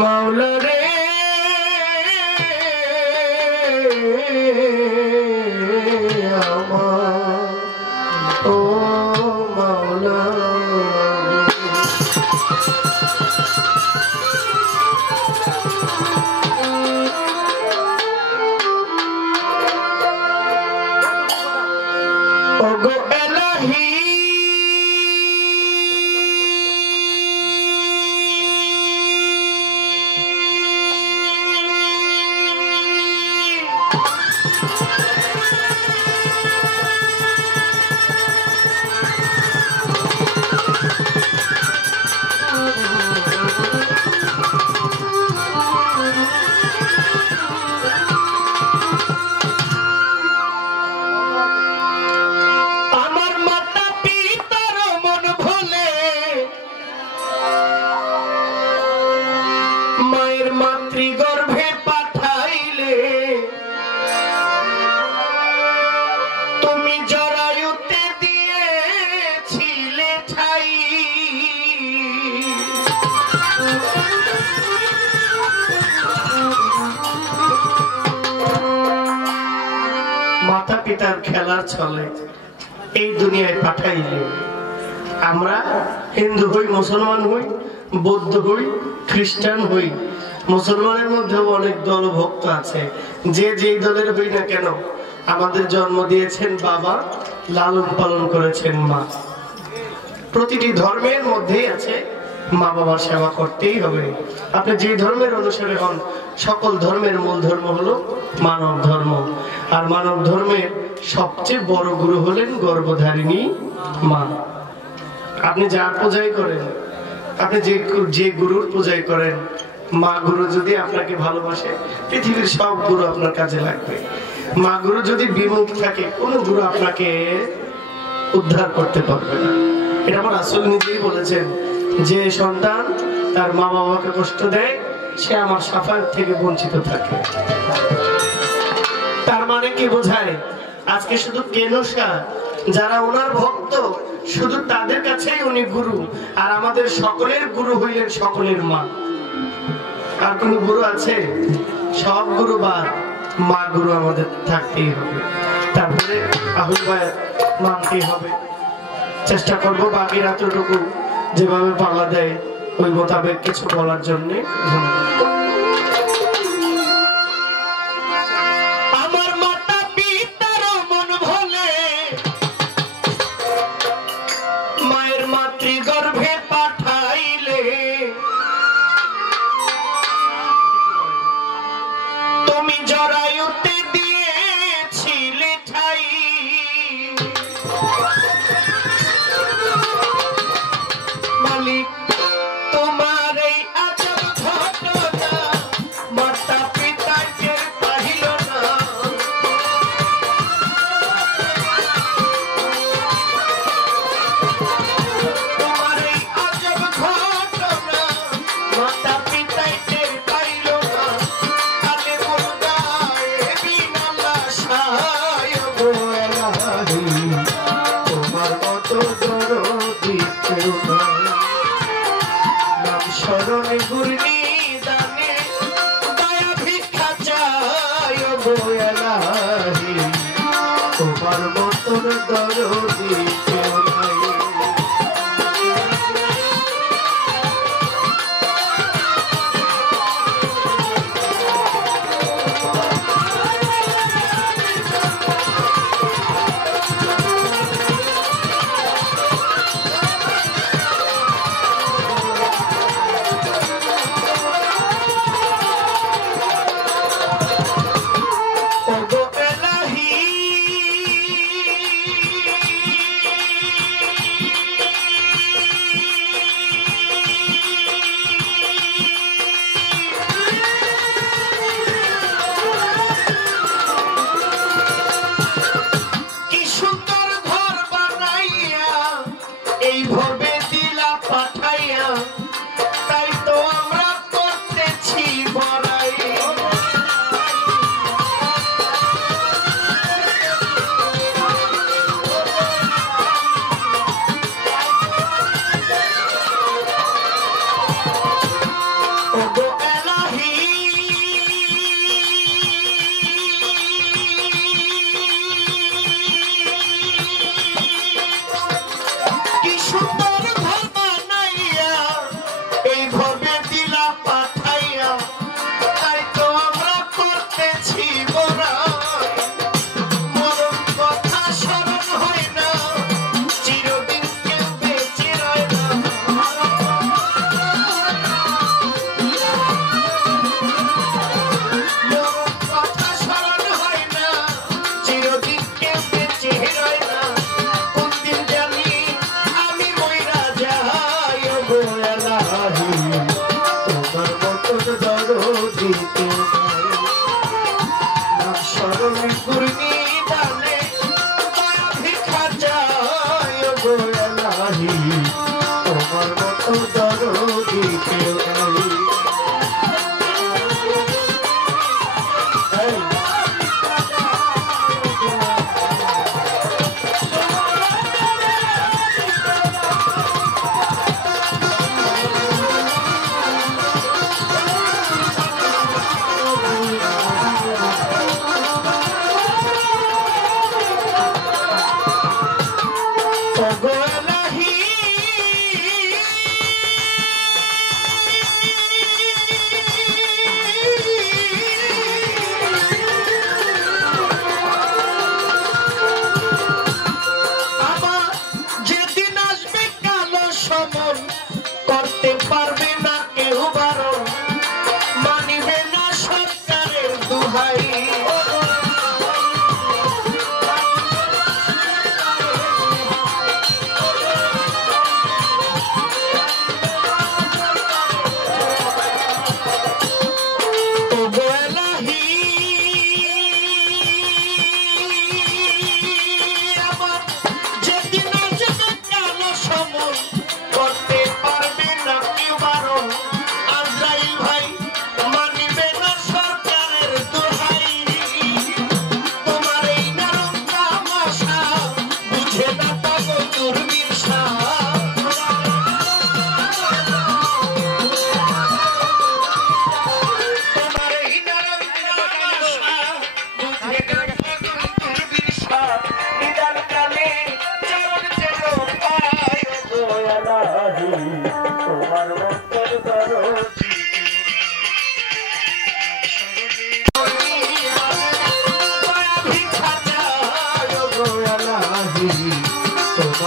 মাওলা রে আমার ও মাওলা ওগো এলাহি মায়ের মাতৃগর্ভে পাঠাইলে তুমি জরায়ুতে দিয়েছিলে ঠাই মাতা পিতার খেলার ছলে এই দুনিয়ায় পাঠাইলে আমরা হিন্দু হই, মুসলমান হই, বৌদ্ধ হই, খ্রিস্টান হই। মুসলমানের মধ্যেও অনেক দল ভক্ত আছে, যে যেই দলের হই না কেন আমাদের জন্ম দিয়েছেন বাবা, লালন পালন করেছেন মা। প্রতিটি ধর্মের মধ্যেই আছে মা বাবার সেবা করতেই হবে। আপনি যে ধর্মের অনুসারী হন, সকল ধর্মের মূল ধর্ম হলো মানব ধর্ম। আর মানব ধর্মের সবচেয়ে বড় গুরু হলেন গর্ভধারিণী মা। আপনি যার পূজাই করেন, আপনি যে গুরুর পূজাই করেন, মা গুরু যদি আপনাকে ভালোবাসে, পৃথিবীর সব গুরু আপনার কাজে লাগবে। মা গুরু যদি বিমুখ থাকে, কোন গুরু আপনাকে উদ্ধার করতে পারবে না। এটা আমার রাসূল নিজেই বলেছেন, যে সন্তান তার মা বাবাকে কষ্ট দেয় সে আমার শাফায়াত থেকে বঞ্চিত থাকে। তার মানে কি বোঝায়? আজকে শুধু কেনসা যারা ওনার ভক্ত, শুধু তাদের কাছেই উনি গুরু। আর আমাদের সকলের গুরু হইলেন সকলের মা। আর কোন গুরু আছে? সব গুরু বাদ, মা গুরু আমাদের থাকতেই হবে। তারপরে আহ্বান মানতেই হবে। চেষ্টা করবো বাকি রাতটুকু যেভাবে পাল্লা দেয় ওই মোতাবেক কিছু বলার জন্য। আমার মাতা পিতার মন ভোলে মায়ের মাতৃগর্ভে পাঠাইলে তুমি জরায়ুতে দিয়েছিলে ঠাই। মালিক তোমার এই আজব ঘটনা মাতা পিতা টের পাইল না। তোমার এই আজব ঘটনা মাতা পিতা টের পাইল না। কালে মুর্দায় বিনালা সায় গোয়ালাহি তোমার মতো দরদি কেউ নাই। নাম স্মরণে গুরনি দানে দয়া ভিক্ষা চাই গোয়ালাহি তোমার মতো দরদি কেউ নাই। ওগো এলাহি কি সুন্দর ঘর বানাইয়া এইভাবে দিলা পাঠাইয়া, তাই তো আমরা করতেছি বড়াই। ওগো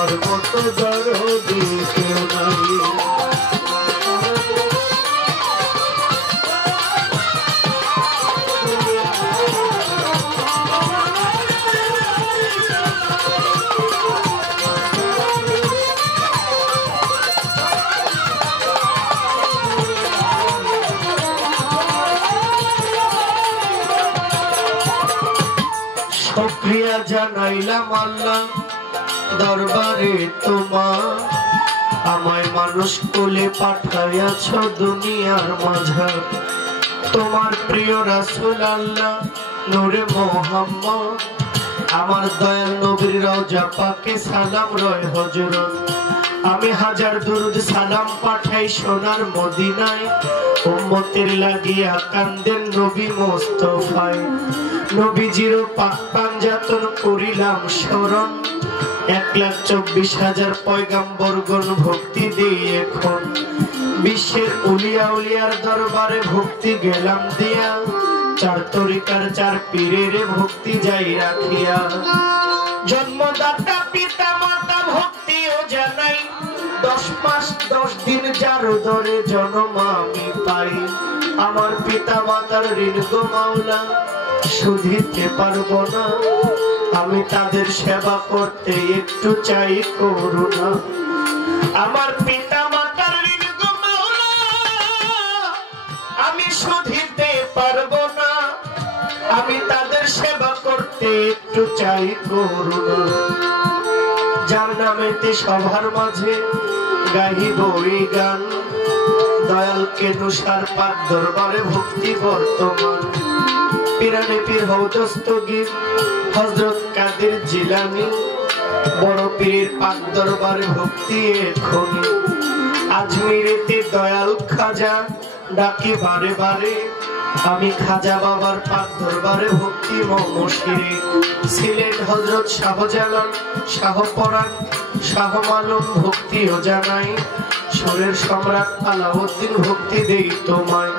তোমার মতো দরদি কেউ নাই। শুকরিয়া জানাইলাম আল্লাহ দরবারে তোমার, আমায় মানুষ কোলে পাঠাইয়াছ দুনিয়ার মাঝে। তোমার প্রিয় রাসূল আল্লাহ নূরে মুহাম্মদ, আমার দয়াল নবীর রওজা পাকে সালাম রয় হযরত। আমি হাজার দুরুদ সালাম পাঠাই সোনার মদিনায়, উম্মতের লাগিয়া কান্দেন নবী মুস্তাফায়। নবীজির পাক পাঞ্জাতন করিলাম স্মরণ, 1,24,000 পয়গম্বরগণ ভক্তি দিয়ে এখন। বিশ্বের উলিয়া উলিয়ার দরবারে ভক্তি গেলাম দিয়া, 4 তরিকার 4 পীরের ভক্তি যাই রাখিয়া। জন্মদাতা পিতা মাতা ভক্তিও জানাই, 10 মাস 10 দিন যার দরে জন্ম আমি পাই। আমার পিতা মাতার ঋণ গো মাওলা শুধিতে পারবো না, আমি তাদের সেবা করতে একটু চাই করুণা। আমার পিতা মাতার ঋণ গো মাওলা আমি শুধিতে পারবো না, আমি তাদের সেবা করতে একটু চাই করুণা। যার নামেতে সবার মাঝে গাহিব এই গান, দয়ালকে তুষার পাক দরবারে ভক্তি বর্তমান। পিরানে পীর হৌদস্তগীর হযরত কাদের জিলানী, বড় পীরের পাক দরবারে ভক্তি এখন। আজমিরেতে দয়াল খাজা ডাকি বারে বারে, আমি খাজা বাবার পাক দরবারে ভক্তি মমশিরে। সিলেট হযরত শাহজালাল শাহপরাণ শাহ মালুম ভক্তিও জানাই, সুরের সম্রাট আলাউদ্দিন ভক্তি দেই তোমায়।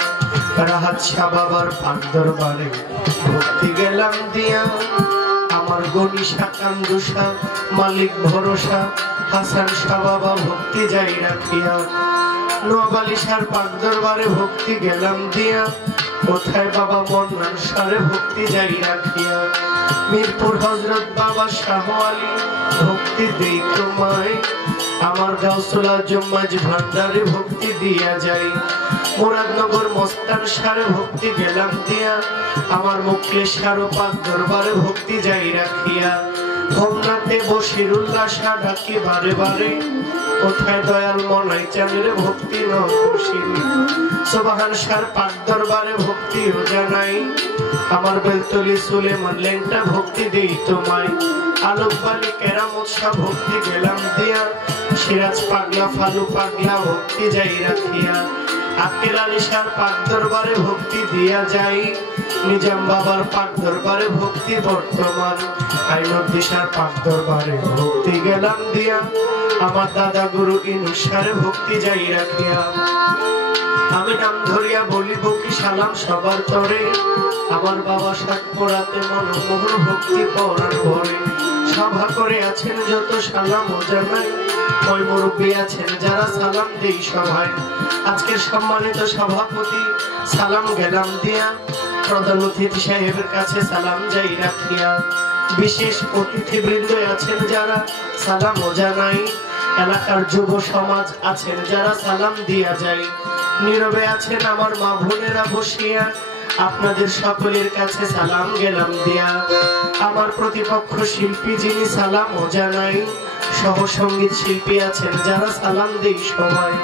রাহাত শাহ বাবার পাক দরবারে ভক্তি গেলাম দিয়া, আমার গনিশা কান্দুষা মালিক ভরসা হাসান শাহ বাবা ভক্তি যাই রাখিয়া। নোয়াবালিশার পাক দরবারে ভক্তি গেলাম দিয়া, কোথায় বাবা মন্নান সারে ভক্তি যাই রাখিয়া। মিরপুর হযরত বাবা শাহ আলী ভক্তি দেই তোমায়, আমার গাউসুল আজম মাঝ ভান্ডারে ভক্তি দিয়া যাই। মুরাদনগর মস্তান সারে ভক্তি গেলাম দিয়া, আমার মুখলেশার পাক দরবারে ভক্তি যাই রাখিয়া। হোমনাথে বশিরুল্লাহ শাহ ডাকি বারে বারে, কোথায় দয়াল মনাই চাঁদের ভক্তি নকুশিনী। সুবহান শাহর পাক দরবারে ভক্তিও জানাই, আমার বেলতলি সুলেমান লেংটা ভক্তি দেই তোমায়। আলোকবাণী কেরামত শাহ ভক্তি গেলাম দিয়া, সিরাজ পাগলা ফালু পাগলা ভক্তি যাই রাখিয়া। আকিল আলী শাহর পাক দরবারে ভক্তি দিয়া যাই, নিজাম বাবার পাক দরবারে ভক্তি বর্তমান। আইনুদ্দিন শাহর পাক দরবারে ভক্তি গেলাম দিয়া, আমার দাদা গুরু ইনুসারে ভক্তি যাই রাখিয়া। আমি নাম ধরিয়া বলিব কি সালাম সবার তরে, আমার বাবা শাক পড়াতে মনমোহন ভক্তি পড়ার ভরে। সভা করে আছেন যত সালাম ও জানাই, ওই মুরব্বী আছেন যারা সালাম দেই সভায়। আজকের সম্মানিত সভাপতি সালাম গেলাম দিয়া, প্রধান অতিথি সাহেবের কাছে সালাম যাই রাখিয়া। বিশেষ অতিথিবৃন্দ আছেন যারা সালাম ও জানাই, এলাকার যুব সমাজ আছেন যারা সালাম দিয়া যায়। নীরবে আছেন আমার মা বোনেরা বসিয়া, আপনাদের সকলের কাছে সালাম গেলাম দিয়া। আমার প্রতিপক্ষ শিল্পী যিনি সালাম ও জানাই, সহ সঙ্গীত শিল্পী আছেন যারা সালাম দেই সবাই।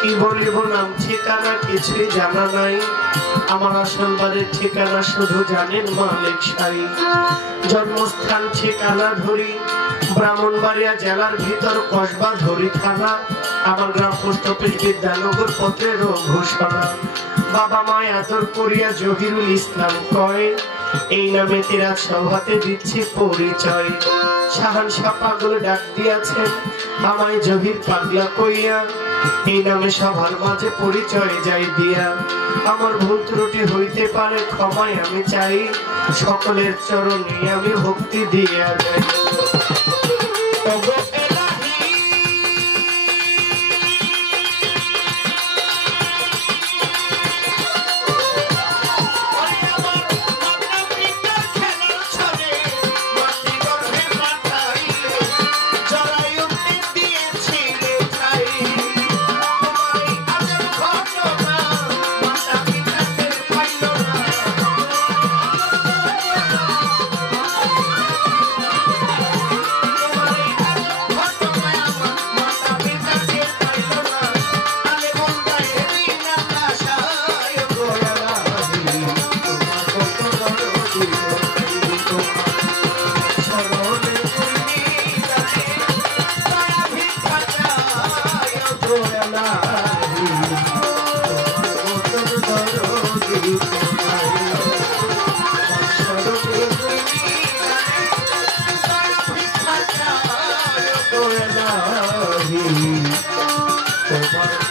কি বলিব নাম ঠিকানা কিছুই জানা নাই, আমার আসল বাড়ির ঠিকানা শুধু জানেন মালিক সাই। জন্মস্থান ঠিকানা ধরি ব্রাহ্মণবাড়িয়া জেলার ভিতর কসবা ধরি থানা, আমার গ্রাম পোস্ট অফিস বিদ্যানগর পত্রের ঘোষণা। বাবা মায় আদর করিয়া জহিরুল ইসলাম কয়, এই নামে তিরাজ সভাতে দিচ্ছি পরিচয়। শাহানশাহ পাগল ডাক দিয়াছেন আমায় জহির পাগলা কইয়া, এই নামে সবার মাঝে পরিচয় যাই দিয়া। আমার ভুল ত্রুটি হইতে পারে ক্ষমায় আমি চাই, সকলের চরণে আমি ভক্তি দিয়া যাই।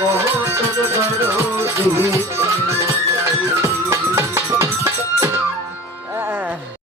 কত দরদি